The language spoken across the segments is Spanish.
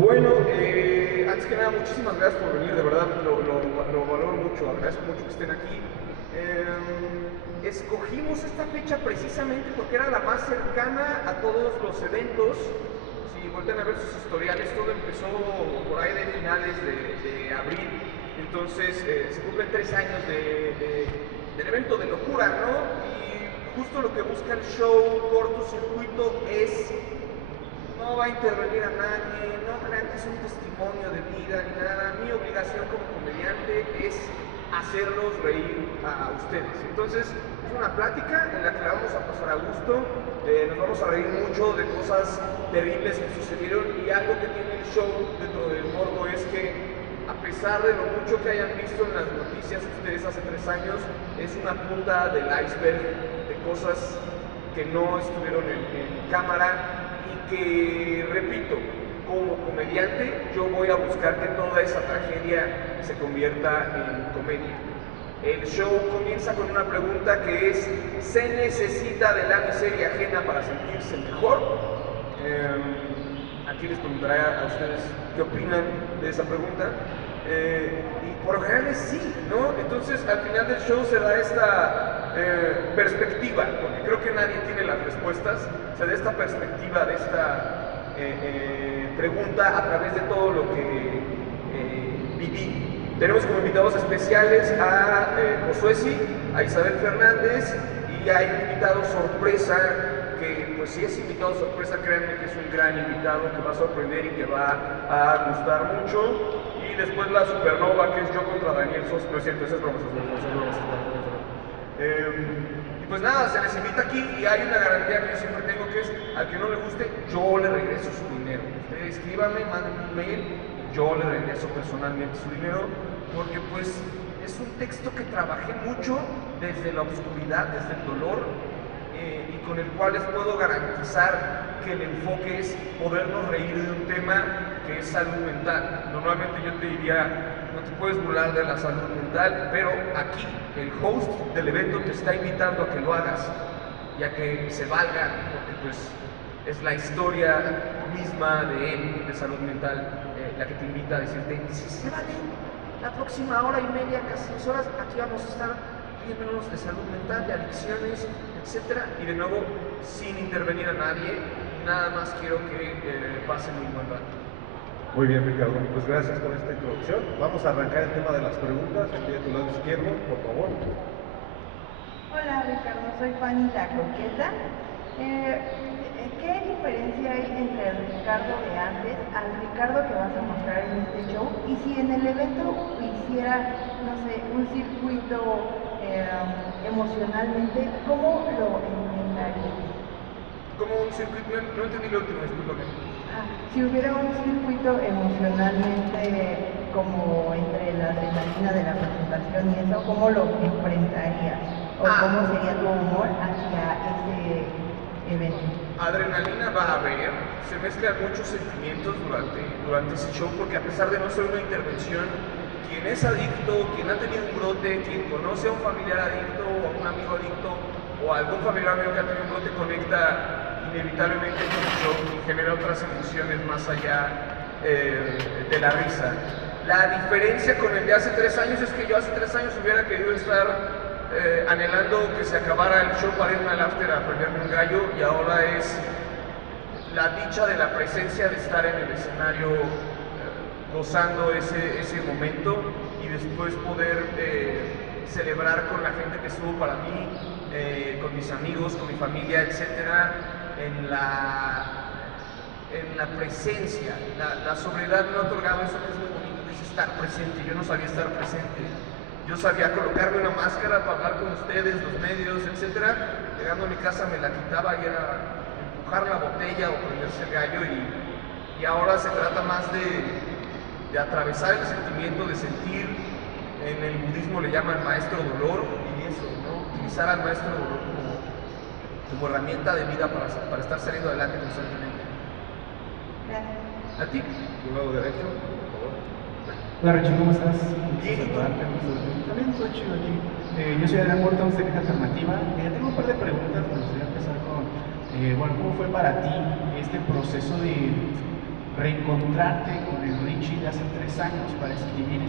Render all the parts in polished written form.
Bueno, antes que nada, muchísimas gracias por venir, de verdad lo valoro mucho, agradezco mucho que estén aquí. Escogimos esta fecha precisamente porque era la más cercana a todos los eventos. Si voltean a ver sus historiales, todo empezó por ahí de finales de abril. Entonces se cumplen 3 años del evento de locura, ¿no? Y justo lo que busca el show cortocircuito es: no va a intervenir a nadie, no crean que es un testimonio de vida ni nada. Mi obligación como comediante es hacerlos reír a ustedes. Entonces, es una plática en la que la vamos a pasar a gusto, nos vamos a reír mucho de cosas terribles que sucedieron, y algo que tiene el show dentro del morbo es que, a pesar de lo mucho que hayan visto en las noticias ustedes hace 3 años, es una punta del iceberg de cosas que no estuvieron en cámara, que, repito, como comediante yo voy a buscar que toda esa tragedia se convierta en comedia. El show comienza con una pregunta que es: ¿se necesita de la miseria ajena para sentirse mejor? Aquí les preguntaré a ustedes qué opinan de esa pregunta. Y por lo general es sí, ¿no? Entonces al final del show se da esta perspectiva, porque creo que nadie tiene las respuestas. Se da esta perspectiva de esta pregunta a través de todo lo que viví. Tenemos como invitados especiales a Josué, a Isabel Fernández, y hay un invitado sorpresa que, pues si es invitado sorpresa, créanme que es un gran invitado que va a sorprender y que va a gustar mucho. Y después la supernova, que es yo contra Daniel Sos. No es cierto, esa es broma, y pues nada, se les invita aquí y hay una garantía que yo siempre tengo, que es: al que no le guste, yo le regreso su dinero. Ustedes escríbanme, manden un mail, yo le regreso personalmente su dinero, porque pues es un texto que trabajé mucho desde la oscuridad, desde el dolor, y con el cual les puedo garantizar que el enfoque es podernos reír de un tema que es salud mental. Normalmente yo te diría: no te puedes burlar de la salud mental, pero aquí el host del evento te está invitando a que lo hagas y a que se valga, porque pues es la historia misma de él, de salud mental, la que te invita a decirte: si se vale, la próxima hora y media, casi 2 horas, aquí vamos a estar riéndonos de salud mental, de adicciones, etcétera. Y de nuevo, sin intervenir a nadie, nada más quiero que pasen un buen rato. Muy bien, Ricardo, pues gracias por esta introducción. Vamos a arrancar el tema de las preguntas. Aquí de tu lado izquierdo, por favor. Hola Ricardo, soy Fanny la Coqueta. ¿Qué diferencia hay entre el Ricardo de antes al Ricardo que vas a mostrar en este show? Y si en el evento hiciera, no sé, un circuito emocionalmente, ¿cómo lo enfrentarías? Como un circuito, no entendí lo último, discúlpame. Si hubiera un circuito emocionalmente como entre la adrenalina de la presentación y eso, ¿cómo lo enfrentarías? ¿O cómo sería tu humor hacia ese evento? Adrenalina va a haber, se mezclan muchos sentimientos durante ese show, porque a pesar de no ser una intervención, quien es adicto, quien ha tenido un brote, quien conoce a un familiar adicto o a un amigo adicto o a algún familiar mío que ha tenido un brote, conecta inevitablemente con el show y genera otras emociones más allá de la risa. La diferencia con el de hace 3 años es que yo hace 3 años hubiera querido estar anhelando que se acabara el show para irme al after a prenderme un gallo, y ahora es la dicha de la presencia, de estar en el escenario gozando ese momento, y después poder celebrar con la gente que estuvo para mí, con mis amigos, con mi familia, etcétera, en la presencia. La sobriedad me ha otorgado eso que es muy bonito, que es estar presente. Yo no sabía estar presente. Yo sabía colocarme una máscara para hablar con ustedes, los medios, etcétera. Llegando a mi casa me la quitaba y era empujar la botella o prenderse el gallo, y ahora se trata más de atravesar el sentimiento, de sentir. En el budismo le llaman maestro dolor, y eso, ¿no? Utilizar al maestro dolor como herramienta de vida para estar saliendo adelante constantemente. Gracias. ¿A ti? Tu lado derecho, por favor. Hola Richie, ¿cómo estás? Bien. También estoy chido aquí. Yo soy Adrián Huerta, usted es Alternativa. Tengo un par de preguntas, me gustaría empezar con, bueno, ¿cómo fue para ti este proceso de reencontrarte con el Richie de hace 3 años para escribir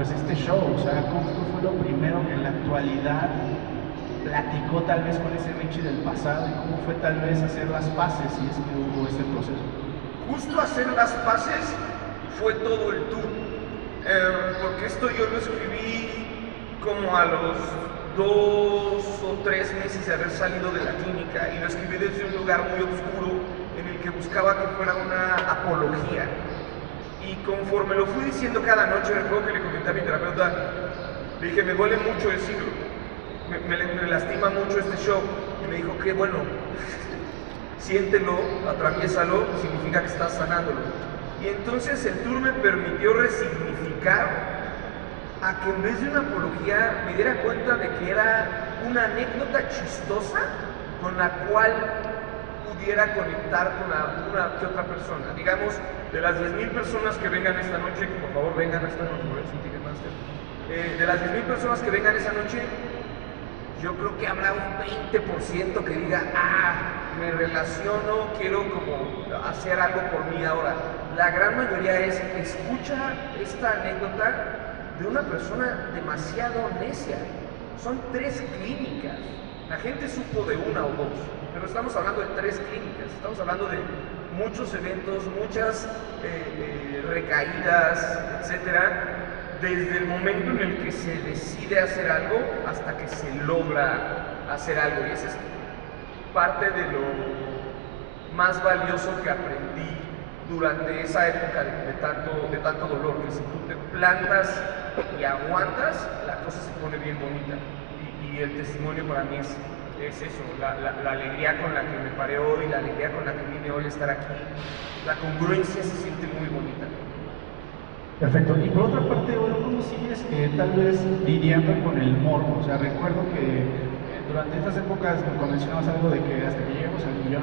este show? O sea, ¿cómo fue lo primero que en la actualidad platicó tal vez con ese Richie del pasado y cómo fue tal vez hacer las paces si es que hubo este proceso? Justo hacer las paces fue todo el tour, porque esto yo lo escribí como a los 2 o 3 meses de haber salido de la clínica, y lo escribí desde un lugar muy oscuro en el que buscaba que fuera una apología. Y conforme lo fui diciendo cada noche, recuerdo que le comenté a mi terapeuta, le dije, me duele mucho el siglo, me lastima mucho este show, y me dijo, qué bueno, siéntelo, atraviésalo, significa que estás sanándolo. Y entonces el tour me permitió resignificar a que en vez de una apología me diera cuenta de que era una anécdota chistosa con la cual pudiera conectar con alguna que otra persona. Digamos, de las 10,000 personas que vengan esta noche, que por favor vengan esta noche, de las 10,000 personas que vengan esta noche, yo creo que habrá un 20% que diga, me relaciono, quiero como hacer algo por mí ahora. La gran mayoría escucha esta anécdota de una persona demasiado necia. Son 3 clínicas. La gente supo de 1 o 2, pero estamos hablando de 3 clínicas. Estamos hablando de muchos eventos, muchas recaídas, etcétera, desde el momento en el que se decide hacer algo hasta que se logra hacer algo. Y esa es parte de lo más valioso que aprendí durante esa época de tanto dolor, que si tú te plantas y aguantas, la cosa se pone bien bonita. Y el testimonio para mí es eso, la alegría con la que me paré hoy, la alegría con la que vine hoy a estar aquí, la congruencia se siente muy bonita. Perfecto. Y por otra parte, bueno, ¿cómo sigues tal vez lidiando con el morbo? O sea, recuerdo que durante estas épocas me mencionabas algo de que hasta que lleguemos al millón,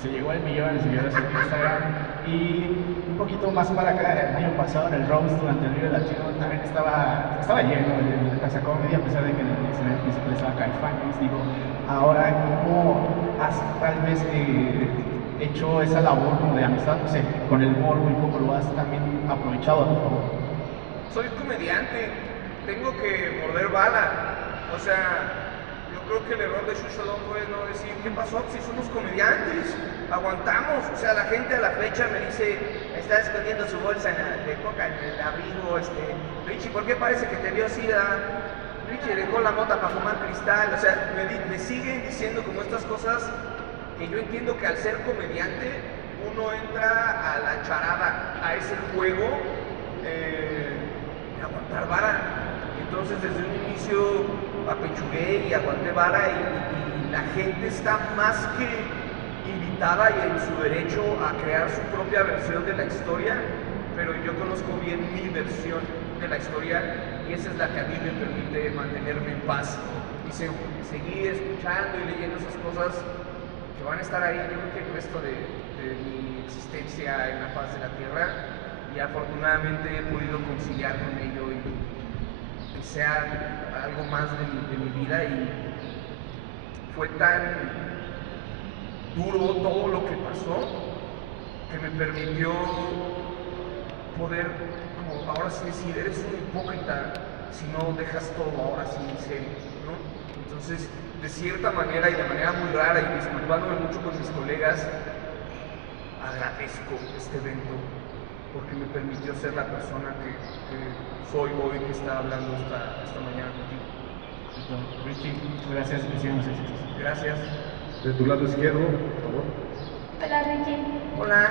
se llegó al millón de seguidores en Instagram, y un poquito más para acá, el año pasado en el Rose, durante el Vive Latino, también estaba lleno de Casa Comedy, a pesar de que en el escenario principal estaba Caifanes. Digo, ahora, ¿cómo has tal vez hecho esa labor como de amistad, no sé, con el morbo, y cómo lo has también aprovechado a tu favor? Soy comediante, tengo que morder bala, o sea, yo creo que el error de Shushodon fue no decir, ¿qué pasó? Si somos comediantes, aguantamos. O sea, la gente a la fecha me dice, está escondiendo su bolsa de coca en el abrigo, Richie, ¿por qué parece que te dio sida? Richie dejó la mota para fumar cristal. O sea, me siguen diciendo como estas cosas que yo entiendo que al ser comediante uno entra a la charada, a ese juego de aguantar vara. Entonces desde un inicio apechugué y aguanté vara, y la gente está más que invitada y en su derecho a crear su propia versión de la historia, pero yo conozco bien mi versión de la historia, y esa es la que a mí me permite mantenerme en paz y seguir escuchando y leyendo esas cosas que van a estar ahí, yo creo que el resto de mi existencia en la faz de la tierra, y afortunadamente he podido conciliar con ello y que sea algo más de mi vida. Y fue tan duro todo lo que pasó que me permitió poder, como ahora sí decir, eres un hipócrita si no dejas todo ahora sí en serio, ¿no? Entonces, de cierta manera y de manera muy rara, y disculpándome mucho con mis colegas, agradezco este evento porque me permitió ser la persona que soy hoy, que está hablando esta mañana contigo. Richie, gracias, que sigan los éxitos. Gracias. De tu lado izquierdo, por favor. Hola Richie. Hola.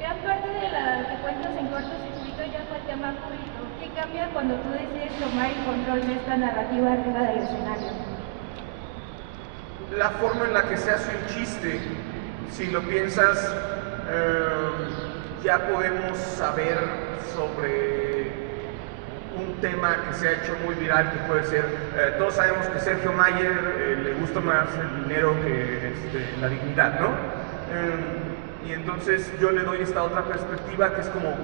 Gran parte de la que cuentas en cortocircuito ya fue tema público. ¿Qué cambia cuando tú decides tomar el control de esta narrativa arriba del escenario? La forma en la que se hace un chiste, si lo piensas, ya podemos saber sobre un tema que se ha hecho muy viral, que puede ser, todos sabemos que Sergio Mayer le gusta más el dinero que la dignidad, ¿no? Y entonces yo le doy esta otra perspectiva, que es como,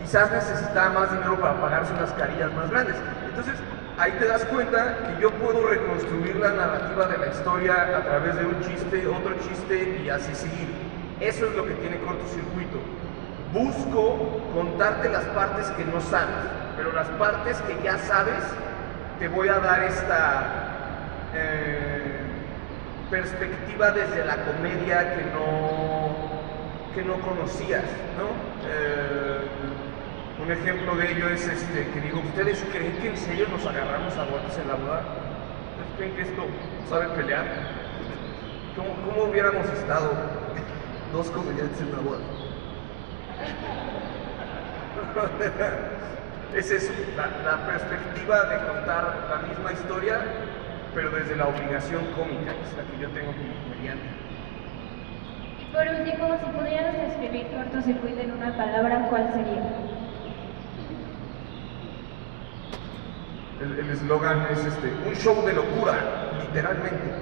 quizás necesitaba más dinero para pagarse unas carillas más grandes. Entonces ahí te das cuenta que yo puedo reconstruir la narrativa de la historia a través de un chiste, otro chiste, y así seguir. Eso es lo que tiene cortocircuito. Busco contarte las partes que no sabes, pero las partes que ya sabes, te voy a dar esta perspectiva desde la comedia que no conocías, ¿no? Un ejemplo de ello es que digo, ¿ustedes creen que en serio nos agarramos a golpes en la boda? ¿Ustedes creen que esto sabe pelear? ¿Cómo hubiéramos estado dos comediantes en una boda? Es eso, la perspectiva de contar la misma historia, pero desde la obligación cómica, que es la que yo tengo como comediante. Y por último, si pudieras describir cortocircuito en una palabra, ¿cuál sería? El eslogan es un show de locura, literalmente.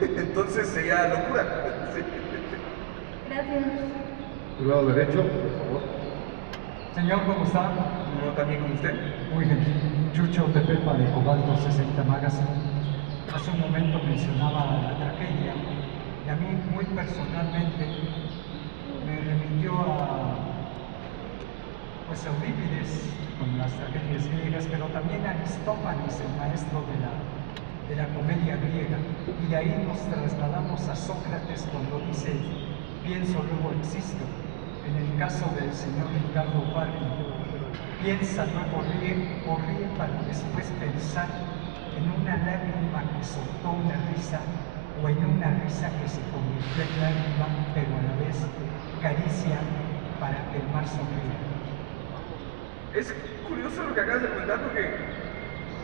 Entonces sería locura. Sí. Gracias. Tu lado derecho, por favor. Señor, ¿cómo está? No, también con usted. Muy gentil. Chucho de Pepa de Cobalto 60 Magazine. Hace un momento mencionaba la tragedia y a mí muy personalmente me remitió a Eurípides con las tragedias griegas, pero también a Aristófanes, el maestro de la comedia griega. Y de ahí nos trasladamos a Sócrates cuando dice, pienso, luego existo. En el caso del señor Ricardo Farri, piensa, luego ríe, o ríe para después pensar en una lágrima que soltó una risa, o en una risa que se convirtió en lágrima, pero a la vez caricia para que el mar sonríe. Es curioso lo que acabas de comentar porque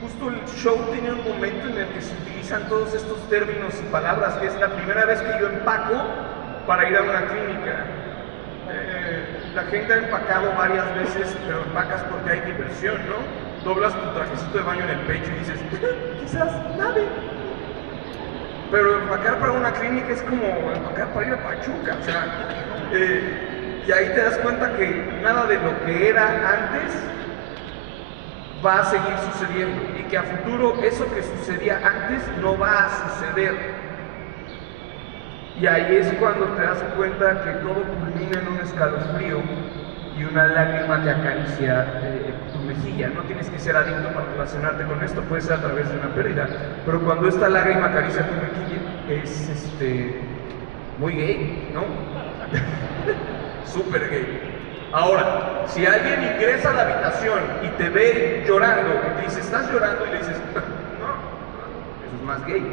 justo el show tiene un momento en el que se utilizan todos estos términos y palabras, que es la primera vez que yo empaco para ir a una clínica. La gente ha empacado varias veces, pero empacas porque hay diversión, ¿no? Doblas tu trajecito de baño en el pecho y dices, quizás nade. Pero empacar para una clínica es como empacar para ir a Pachuca, o sea, y ahí te das cuenta que nada de lo que era antes va a seguir sucediendo y que a futuro eso que sucedía antes no va a suceder. Y ahí es cuando te das cuenta que todo culmina en un escalofrío y una lágrima que acaricia tu mejilla. No tienes que ser adicto para relacionarte con esto, puede ser a través de una pérdida. Pero cuando esta lágrima acaricia tu mejilla, es muy gay, ¿no? Súper gay. Ahora, si alguien ingresa a la habitación y te ve llorando y te dice, ¿estás llorando? Y le dices, no, eso es más gay.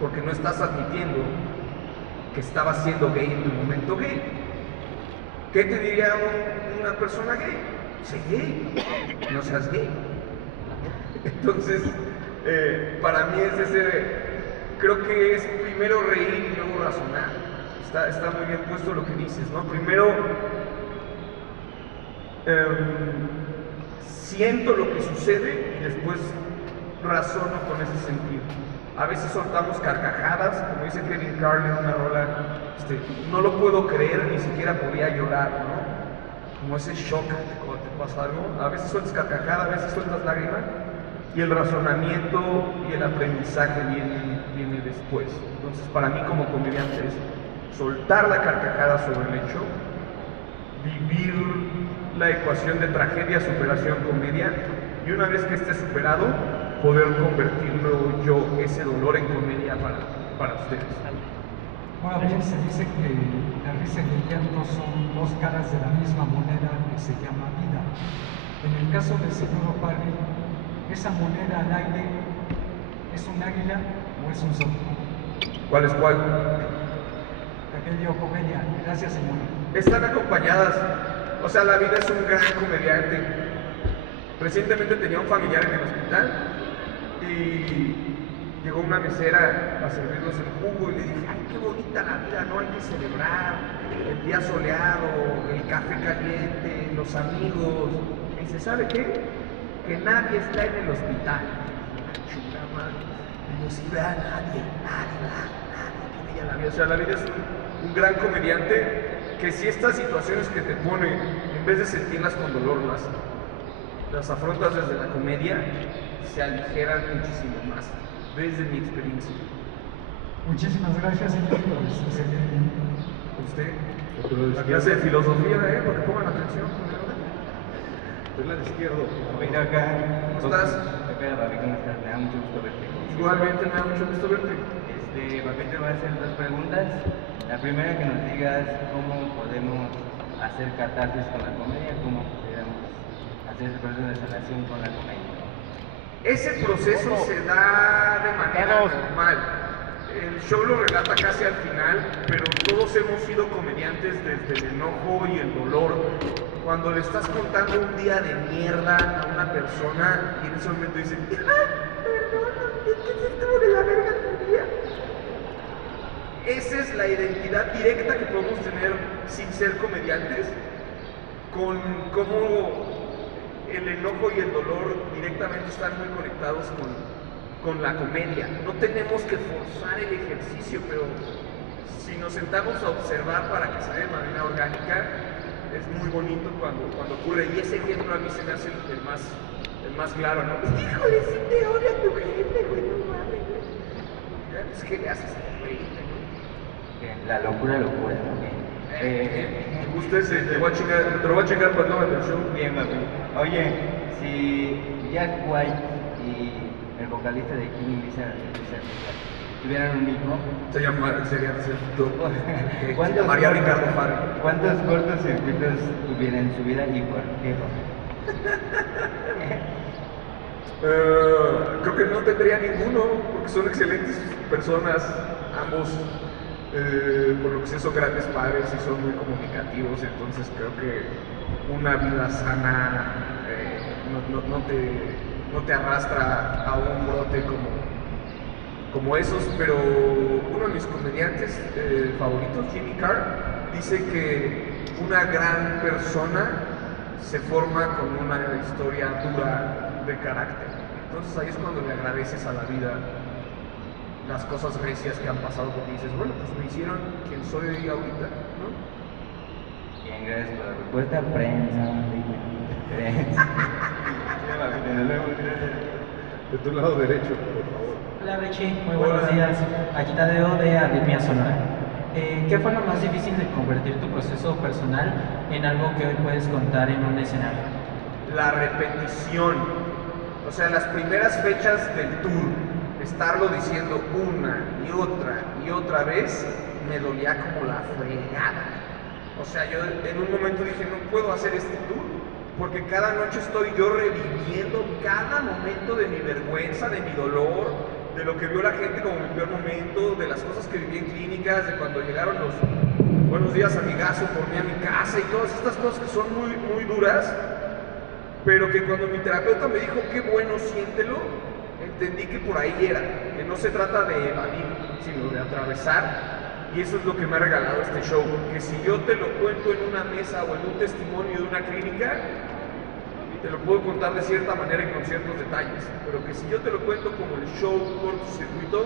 Porque no estás admitiendo que estabas siendo gay en tu momento gay. ¿Qué te diría una persona gay? Sé gay, no seas gay. Entonces, para mí es creo que es primero reír y luego razonar. Está muy bien puesto lo que dices, ¿no? Primero, siento lo que sucede y después razono con ese sentido. A veces soltamos carcajadas, como dice Kevin Carl en una rola, no lo puedo creer, ni siquiera podía llorar, ¿no? Como ese shock cuando te pasa algo. A veces sueltas carcajadas, a veces sueltas lágrimas, y el razonamiento y el aprendizaje viene después. Entonces, para mí como comediante es soltar la carcajada sobre el hecho, vivir la ecuación de tragedia, superación, comedia, y una vez que esté superado, poder convertirlo yo, ese dolor, en comedia para ustedes. Bueno, bien, se dice que la risa y el llanto son dos caras de la misma moneda que se llama vida. En el caso del señor O'Farrill, ¿esa moneda al aire es un águila o es un sol? ¿Cuál es cuál? Tragedia o comedia. Gracias, señor. Están acompañadas. O sea, la vida es un gran comediante. Recientemente tenía un familiar en el hospital y llegó una mesera a servirnos el jugo y le dije, ay, qué bonita la vida, ¿no? Hay que celebrar el día soleado, el café caliente, los amigos. Y dice, ¿sabe qué? Que nadie está en el hospital. Chuta madre. Digo, si ve a nadie tiene ya la vida. O sea, la vida es un gran comediante que si estas situaciones que te pone, en vez de sentirlas con dolor, las afrontas desde la comedia, se aligeran muchísimo más, desde mi experiencia. Muchísimas gracias, señor. Usted, Por tu lado la clase de izquierdo. filosofía, porque pongan atención. Por el lado izquierdo. Bueno, acá. ¿Cómo estás? Acá, papi, ¿cómo estás? Me da mucho gusto verte. Igualmente me da mucho gusto verte. Papi, te voy a hacer dos preguntas. La primera, que nos digas cómo podemos hacer catarsis con la comedia, cómo podemos hacer ese proceso de sanación con la comedia. Ese proceso se da de manera normal. El show lo relata casi al final, pero todos hemos sido comediantes desde el enojo y el dolor. Cuando le estás contando un día de mierda a una persona y en ese momento dices, perdóname, es que se estuvo de la verga tu día. Esa es la identidad directa que podemos tener sin ser comediantes, con cómo el enojo y el dolor directamente están muy conectados con la comedia. No tenemos que forzar el ejercicio, pero si nos sentamos a observar para que se dé de manera orgánica, es muy bonito cuando ocurre. Y ese ejemplo a mí se me hace el más claro, ¿no? Híjole, sí te odia tu gente, güey, no mames, güey. Es que le haces reír, ¿no? La locura, locura, ¿no? Usted te lo va a chingar para no del show. Bien, papi. Oye, si Jack White y el vocalista de King Lizard tuvieran un hijo, Sería ¿cuántos María cortos- Ricardo Farri. ¿cuántos cortocircuitos tuviera en su vida y por qué? Creo que no tendría ninguno, porque son excelentes personas, ambos. Por lo que sé son grandes padres y son muy comunicativos, entonces creo que una vida sana no te arrastra a un brote como esos, pero uno de mis comediantes favoritos, Jimmy Carr, dice que una gran persona se forma con una historia dura de carácter. Entonces ahí es cuando le agradeces a la vida las cosas recias que han pasado, porque dices, bueno, pues me hicieron quien soy ahorita, ¿no? Bien, gracias por la respuesta. Prensa, prensa. Nos vemos, gracias. De tu lado derecho, por favor. Hola Richie, muy buenos días. Aquí Tadeo de Arritmia Sonora. ¿Qué fue lo más difícil de convertir tu proceso personal en algo que hoy puedes contar en un escenario? La repetición, o sea, las primeras fechas del tour, estarlo diciendo una y otra vez, me dolía como la fregada. O sea, yo en un momento dije, no puedo hacer este tour, porque cada noche estoy yo reviviendo cada momento de mi vergüenza, de mi dolor, de lo que vio la gente como mi peor momento, de las cosas que viví en clínicas, de cuando llegaron los buenos días amigazo por mí a mi casa y todas estas cosas que son muy, muy duras, pero que cuando mi terapeuta me dijo, qué bueno, siéntelo, entendí que por ahí era, que no se trata de evadir, sino de atravesar. Y eso es lo que me ha regalado este show, que si yo te lo cuento en una mesa o en un testimonio de una clínica, te lo puedo contar de cierta manera y con ciertos detalles, pero que si yo te lo cuento como el show cortocircuito,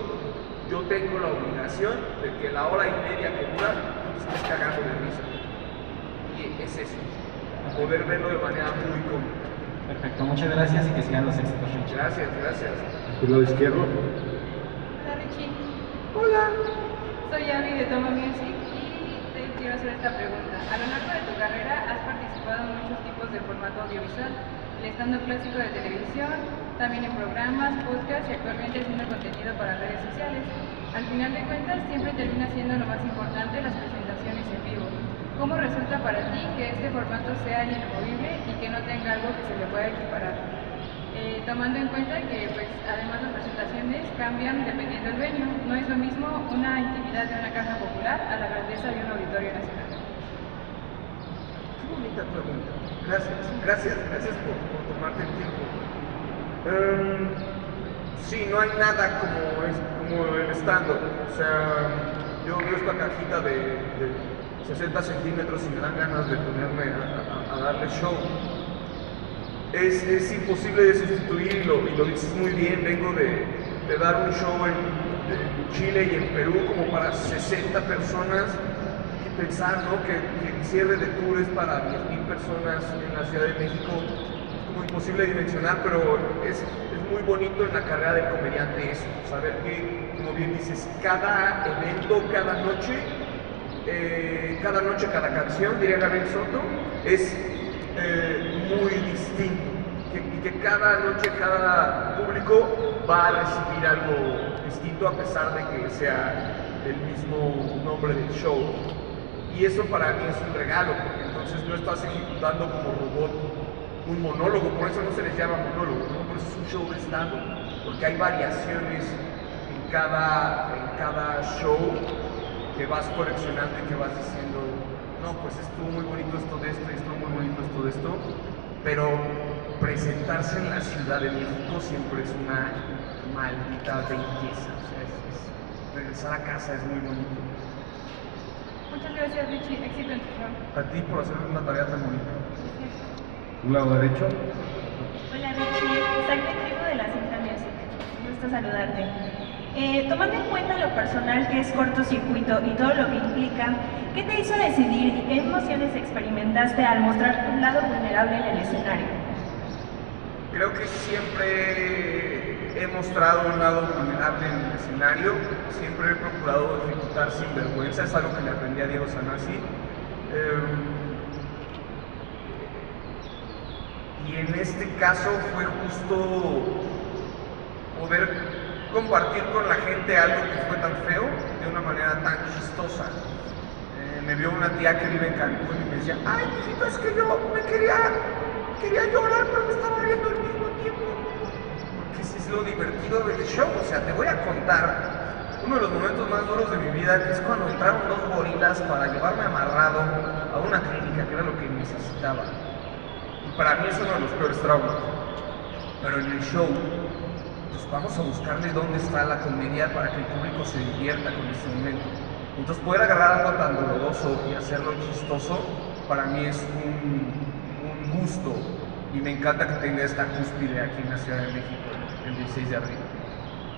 yo tengo la obligación de que la hora y media que dura, tú te estés cagando de risa. Y es eso, poder verlo de manera muy cómoda. Perfecto, muchas gracias y que sigan los éxitos, Richie. Gracias, gracias. Tu lado izquierdo. Hola Richie, Hola. soy Abby de Toma Music y te quiero hacer esta pregunta. A lo largo de tu carrera has participado en muchos tipos de formato audiovisual, el stand-up clásico de televisión, también en programas, podcasts y actualmente haciendo contenido para redes sociales. Al final de cuentas siempre termina siendo lo más importante las presentaciones en vivo. ¿Cómo resulta para ti que este formato sea inamovible y que no tenga algo que se le pueda equiparar? Tomando en cuenta que pues, además las presentaciones cambian dependiendo del venue. No es lo mismo una intimidad de una caja popular a la grandeza de un auditorio nacional. Qué bonita pregunta. Gracias por tomarte el tiempo. Sí, no hay nada como el stand-up. O sea, yo veo esta cajita de 60 centímetros y me dan ganas de ponerme a darle show. Es imposible de sustituir, y lo dices muy bien. Vengo de dar un show en Chile y en Perú como para 60 personas. Y pensar, ¿no?, que el cierre de tour es para 10,000 personas en la Ciudad de México, como imposible de dimensionar, pero es muy bonito en la carrera del comediante eso, saber que, como bien dices, cada evento, cada canción, diría Gabriel Soto, es muy distinto, y que cada noche, cada público va a recibir algo distinto a pesar de que sea el mismo nombre del show. Y eso para mí es un regalo, porque entonces no estás ejecutando como robot un monólogo, por eso no se les llama monólogo, ¿no? Por eso es un show de stand-up, porque hay variaciones en cada show que vas coleccionando y que vas diciendo, no, pues estuvo muy bonito esto de esto, y estuvo muy bonito esto de esto, pero presentarse en la Ciudad de México siempre es una maldita belleza, o sea, regresar a casa es muy bonito. Muchas gracias, Richie. Éxito en tu show. A ti por hacer una tarea tan bonita. ¿Tu lado derecho? Hola Richie, Isaac de Tribu de la Cinta Music. Me gusta saludarte. Tomando en cuenta lo personal que es cortocircuito y todo lo que implica, ¿qué te hizo decidir y qué emociones experimentaste al mostrar tu lado vulnerable en el escenario? Creo que siempre he mostrado un lado vulnerable en el escenario, siempre he procurado ejecutar sin vergüenza, es algo que le aprendí a Diego Sanasi. Y en este caso fue justo poder compartir con la gente algo que fue tan feo de una manera tan chistosa. Me vio una tía que vive en Cancún y me decía, ay, hijito, es que yo me quería llorar, pero me estaba riendo al mismo tiempo. Porque ese es lo divertido del show, o sea, te voy a contar uno de los momentos más duros de mi vida, que es cuando entraron dos gorilas para llevarme amarrado a una clínica, que era lo que necesitaba. Y para mí es uno de los peores traumas. Pero en el show, pues vamos a buscarle dónde está la comedia para que el público se divierta con este momento. Entonces poder agarrar algo tan doloroso y hacerlo chistoso, para mí es un gusto. Y me encanta que tenga esta cúspide aquí en la Ciudad de México, el 16 de abril.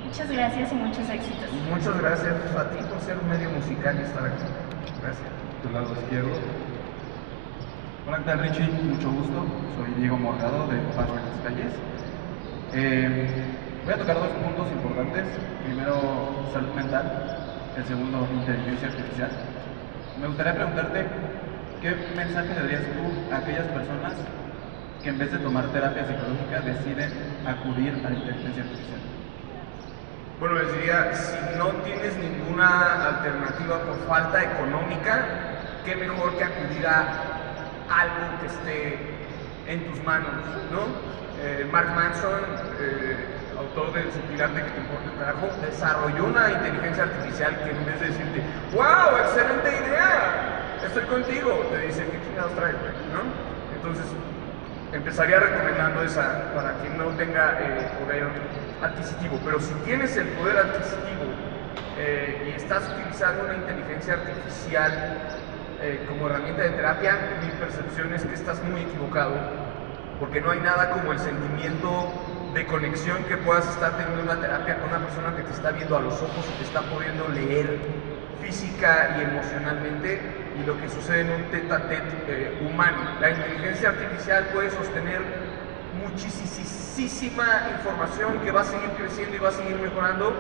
Muchas gracias y muchos éxitos. Y muchas gracias a ti por ser un medio musical y estar aquí. Gracias. ¿Tu lado izquierdo? Hola, ¿qué tal, Richie? Mucho gusto. Soy Diego Morgado de Paro en las Calles. Voy a tocar dos puntos importantes. Primero, salud mental. El segundo, inteligencia artificial. Me gustaría preguntarte, ¿qué mensaje le darías tú a aquellas personas que en vez de tomar terapia psicológica deciden acudir a la inteligencia artificial? Bueno, les diría, si no tienes ninguna alternativa por falta económica, qué mejor que acudir a algo que esté en tus manos, ¿no? Mark Manson, autor del Cepillarte que te importa el carajo, desarrolló una inteligencia artificial que en vez de decirte, ¡wow! ¡Excelente idea! Estoy contigo, te dice, ¿qué chingados traes, ¿no? Entonces, empezaría recomendando esa para quien no tenga poder adquisitivo, pero si tienes el poder adquisitivo y estás utilizando una inteligencia artificial como herramienta de terapia, mi percepción es que estás muy equivocado, porque no hay nada como el sentimiento de conexión que puedas estar teniendo en una terapia con una persona que te está viendo a los ojos y te está pudiendo leer física y emocionalmente, y lo que sucede en un tete-a-tete humano. La inteligencia artificial puede sostener muchísima información que va a seguir creciendo y va a seguir mejorando,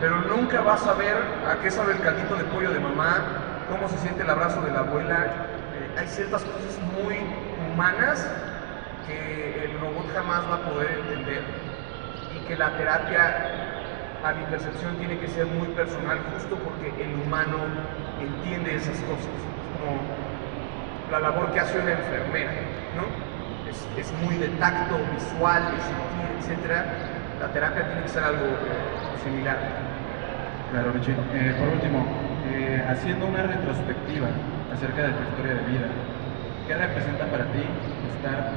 pero nunca vas a ver a qué sabe el caldito de pollo de mamá, cómo se siente el abrazo de la abuela. Hay ciertas cosas muy humanas que el robot jamás va a poder entender, y que la terapia, a mi percepción, tiene que ser muy personal, justo porque el humano entiende esas cosas, como la labor que hace una enfermera, ¿no? Es muy de tacto, visual, de sentir, etc. La terapia tiene que ser algo similar. Claro, Richie. Por último, haciendo una retrospectiva acerca de tu historia de vida, ¿qué representa para ti estar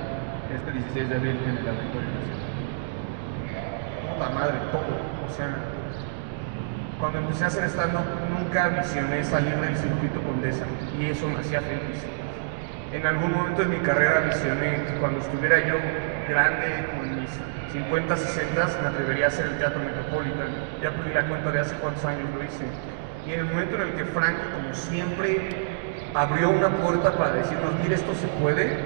este 16 de abril en el Auditorio Nacional? Puta madre, todo. O sea, cuando empecé a hacer stand-up nunca visioné salir del circuito Condesa, y eso me hacía feliz. En algún momento de mi carrera visioné que cuando estuviera yo grande, con mis 50, 60, me atrevería a hacer el Teatro Metropolitan. Ya perdí la cuenta de hace cuántos años lo hice. Y en el momento en el que Franco, como siempre, abrió una puerta para decirnos, mire, esto se puede,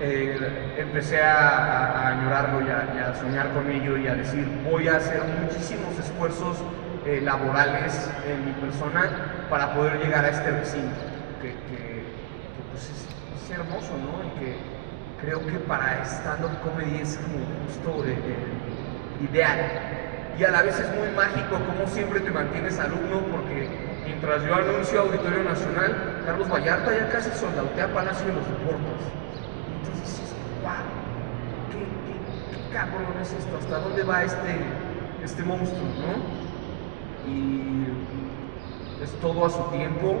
empecé a añorarlo y a soñar con ello y a decir, voy a hacer muchísimos esfuerzos laborales en mi persona para poder llegar a este recinto, que pues es hermoso, ¿no? Y que creo que para stand-up comedy es como justo ideal. Y a la vez es muy mágico como siempre te mantienes alumno, porque mientras yo anuncio Auditorio Nacional, Carlos Vallarta ya casi soldautea Palacio de los Deportes. Entonces dices, wow, qué cabrón es esto, hasta dónde va este monstruo, ¿no? Y es todo a su tiempo,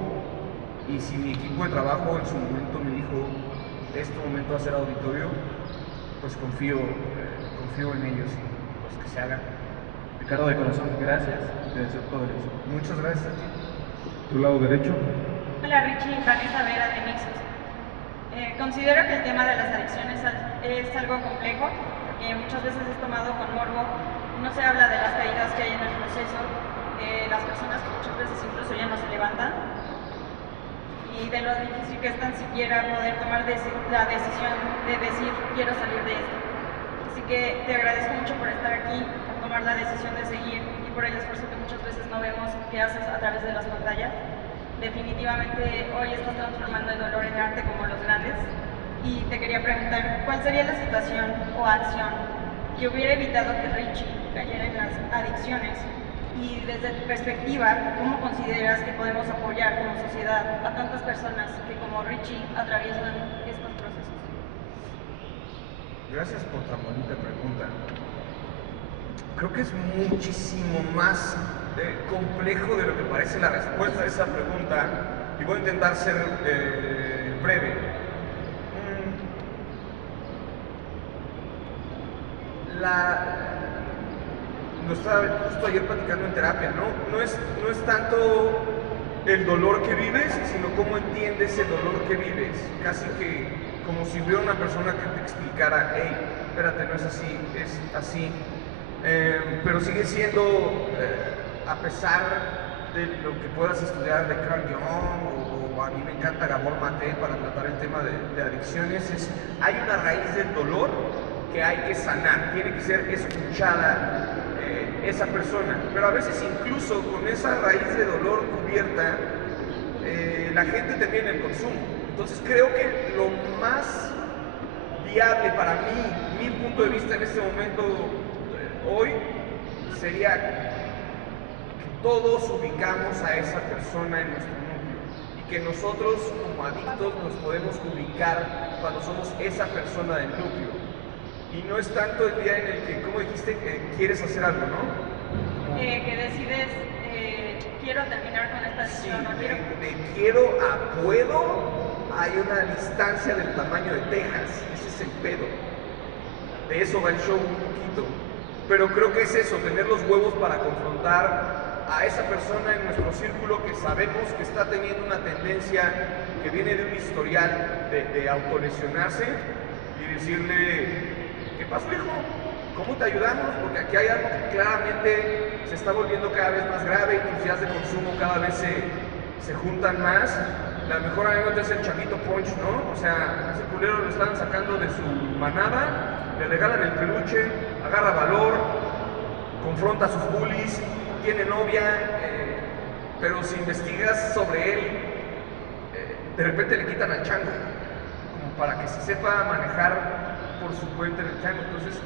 y si mi equipo de trabajo en su momento me dijo, es tu momento de hacer auditorio, pues confío en ellos y pues que se hagan. Ricardo, de corazón, gracias, te deseo todo el éxito. Muchas gracias a ti. Tu lado derecho. Hola Richie, Vanessa Vera de Nixos. Considero que el tema de las adicciones es algo complejo, porque muchas veces es tomado con morbo, no se habla de las caídas que hay en el proceso, de las personas que muchas veces incluso ya no se levantan, y de lo difícil que es tan siquiera poder tomar la decisión de decir quiero salir de esto. Así que te agradezco mucho por estar aquí, por tomar la decisión de seguir y por el esfuerzo que muchas veces no vemos que haces a través de las pantallas. Definitivamente hoy estás transformando el dolor en arte como los grandes, y te quería preguntar cuál sería la situación o acción que hubiera evitado que Richie cayera en las adicciones, y desde tu perspectiva, ¿cómo consideras que podemos apoyar como sociedad a tantas personas que como Richie atraviesan estos procesos? Gracias por tan bonita pregunta. Creo que es muchísimo más complejo de lo que parece la respuesta a esa pregunta, y voy a intentar ser breve. Lo estaba justo ayer platicando en terapia, ¿no? No es tanto el dolor que vives, sino cómo entiendes el dolor que vives. Casi que como si hubiera una persona que te explicara, hey, espérate, no es así, es así. Pero sigue siendo, a pesar de lo que puedas estudiar de Carl Jung, o a mí me encanta Gabor Maté para tratar el tema de adicciones, hay una raíz del dolor que hay que sanar, tiene que ser escuchada esa persona, pero a veces incluso con esa raíz de dolor cubierta, la gente termina en el consumo. Entonces creo que lo más viable para mí, mi punto de vista en este momento, hoy, sería que todos ubicamos a esa persona en nuestro núcleo, y que nosotros como adictos nos podemos ubicar cuando somos esa persona del núcleo. Y no es tanto el día en el que, como dijiste, quieres hacer algo, ¿no? Que decides, quiero terminar con esta adicción, sí, no quiero... de quiero a puedo, hay una distancia del tamaño de Texas, ese es el pedo. De eso va el show un poquito. Pero creo que es eso, tener los huevos para confrontar a esa persona en nuestro círculo que sabemos que está teniendo una tendencia que viene de un historial de autolesionarse, y decirle, ¿qué pasó, hijo? ¿Cómo te ayudamos? Porque aquí hay algo que claramente se está volviendo cada vez más grave, y tus días de consumo cada vez se juntan más. La mejor anécdota es el Changuito Punch, ¿no? O sea, ese culero lo están sacando de su manada, le regalan el peluche, agarra valor, confronta a sus bullies, tiene novia, pero si investigas sobre él, de repente le quitan al chango, como para que se sepa manejar por su cuenta en el chango. Entonces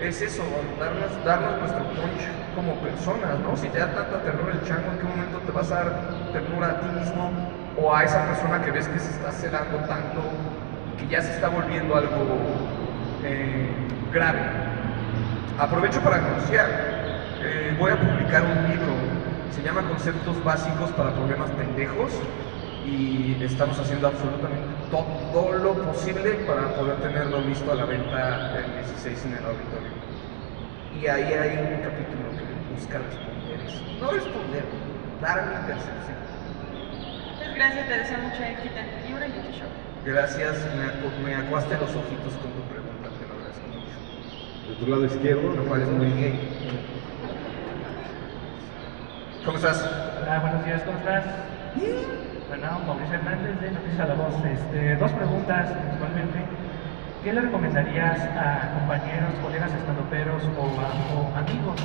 es eso, darnos nuestro punch como personas, ¿no? Si te da tanta ternura el chango, ¿en qué momento te vas a dar ternura a ti mismo o a esa persona que ves que se está sedando tanto y que ya se está volviendo algo grave? Aprovecho para anunciar, voy a publicar un libro, se llama Conceptos Básicos para Problemas Pendejos, y estamos haciendo absolutamente todo lo posible para poder tenerlo listo a la venta el 16 en el auditorio. Y ahí hay un capítulo que busca responder eso. No responder, dar mi percepción. Pues gracias, te deseo mucho éxito en tu libro y en tu show. Gracias, me acuaste los ojitos con tu pregunta, te lo agradezco mucho. De tu lado izquierdo. Lo cual es muy gay. ¿Cómo estás? Hola, buenos días, ¿cómo estás? Bueno, Mauricio Hernández de Noticias a la Voz. Dos preguntas principalmente. ¿qué le recomendarías a compañeros, colegas estandoperos o amigos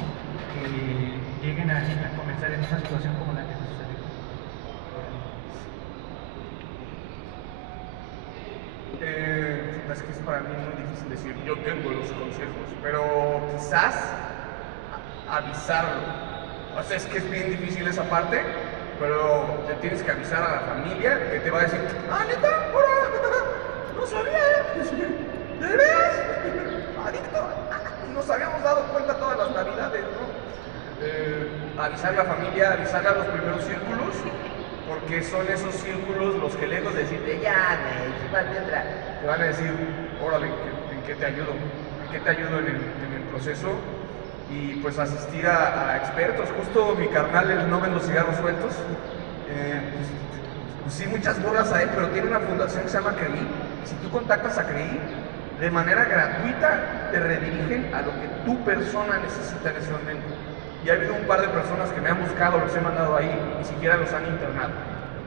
que lleguen a comenzar en una situación como la que se sucedió? Es que es para mí muy difícil decir, yo tengo los consejos, pero quizás avisarlo. O sea, es que es bien difícil esa parte, pero te tienes que avisar a la familia que te va a decir, neta, ahora, no sabía, ¿de veras? Adicto, nos habíamos dado cuenta todas las navidades, ¿no? Avisar a la familia, avisar a los primeros círculos, porque son esos círculos los que lejos de decirte, ya, te van a decir, órale, ¿en qué te ayudo? ¿En qué te ayudo en el proceso? Y pues asistir a expertos. Justo mi carnal, el no vende los cigarros sueltos, pues sí, muchas bolas a él, pero tiene una fundación que se llama CREI, y si tú contactas a CREI, de manera gratuita te redirigen a lo que tu persona necesita en ese momento. Y ha habido un par de personas que me han buscado, los he mandado ahí, y ni siquiera los han internado.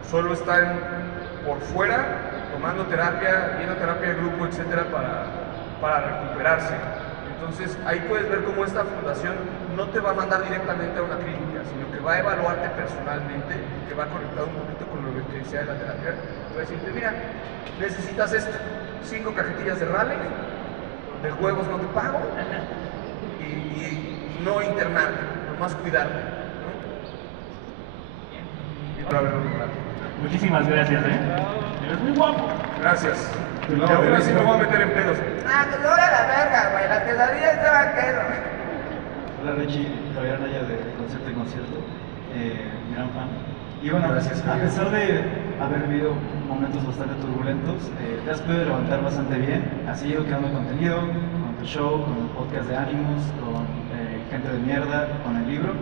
Solo están por fuera, tomando terapia, viendo terapia de grupo, etcétera, para recuperarse. Entonces, ahí puedes ver cómo esta fundación no te va a mandar directamente a una clínica, sino que va a evaluarte personalmente, que va conectado un poquito con lo que decía de la terapia. Te va a decirte, mira, necesitas esto, 5 cajetillas de Raleigh, de juegos no te pago, y no internarte, nomás cuidarte, ¿no? Y por haberlo logrado. Muchísimas gracias, eres muy guapo. Gracias. Y aún así me voy a meter en pedos. Pues ahora la verga, güey, las quesadillas estaban quedo. Hola Richie, Javier Anaya de Concierto y Concierto, mi gran fan. Y bueno, gracias, a pesar de haber vivido momentos bastante turbulentos, te has podido levantar bastante bien, has seguido creando contenido, con tu show, con el podcast de Ánimos, con Gente de Mierda, con el libro.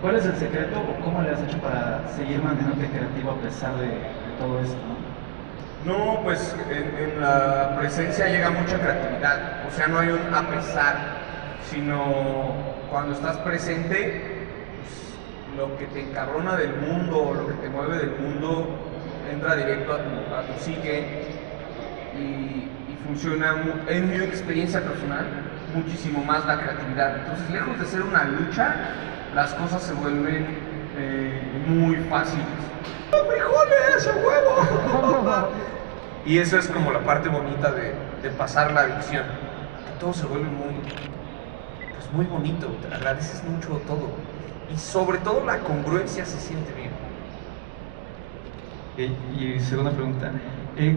¿Cuál es el secreto o cómo le has hecho para seguir manteniéndote creativo a pesar de todo esto, No, pues en la presencia llega mucha creatividad, o sea, no hay un a pesar, sino cuando estás presente, pues, lo que te encabrona del mundo, lo que te mueve del mundo, entra directo a tu psique y funciona, en mi experiencia personal, muchísimo más la creatividad. Entonces, lejos de ser una lucha, las cosas se vuelven muy fáciles. ¡Oh, frijoles, a huevo! Y eso es como la parte bonita de pasar la adicción, que todo se vuelve muy bonito, te agradeces mucho todo y sobre todo la congruencia se siente bien. Y segunda pregunta,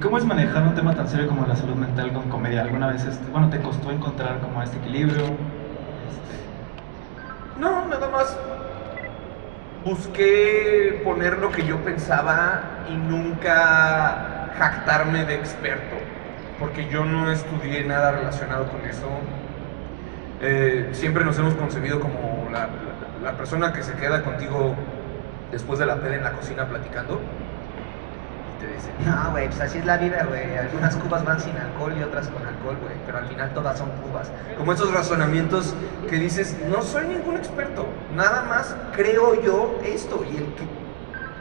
¿cómo es manejar un tema tan serio como la salud mental con comedia? ¿Alguna vez te costó encontrar como este equilibrio? No, nada más busqué poner lo que yo pensaba y nunca jactarme de experto, porque yo no estudié nada relacionado con eso. Siempre nos hemos concebido como la persona que se queda contigo después de la peda en la cocina platicando y te dice, no, güey, pues así es la vida, güey, algunas cubas van sin alcohol y otras con alcohol, güey, pero al final todas son cubas. Como esos razonamientos que dices, no soy ningún experto, nada más creo yo esto, y el que